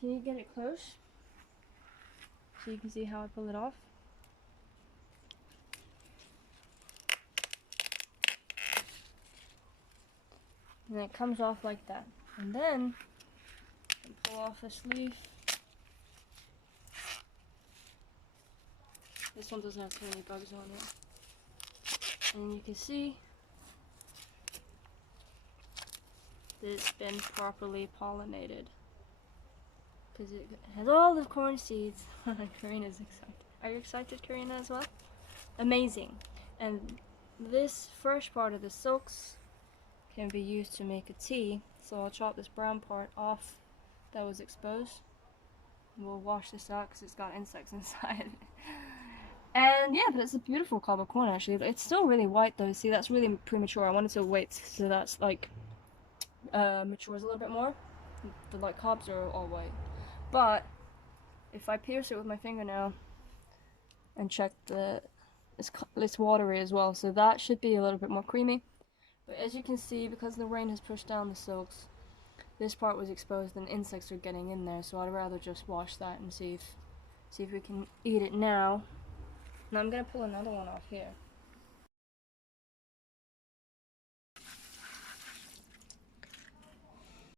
Can you get it close? So you can see how I pull it off. And it comes off like that. And then you pull off the sleeve. This one doesn't have too many bugs on it. And you can see that it's been properly pollinated. Because it has all the corn seeds. Karina's excited. Are you excited, Karina, as well? Amazing. And this first part of the silks can be used to make a tea. So I'll chop this brown part off that was exposed. We'll wash this out because it's got insects inside. And yeah, but it's a beautiful cob of corn actually. It's still really white though. See, that's really premature. I wanted to wait so that's like matures a little bit more. The like cobs are all white. But if I pierce it with my fingernail and check it's watery as well, so that should be a little bit more creamy. But as you can see, because the rain has pushed down the silks, this part was exposed and insects are getting in there, so I'd rather just wash that and see if we can eat it now. Now I'm gonna pull another one off here.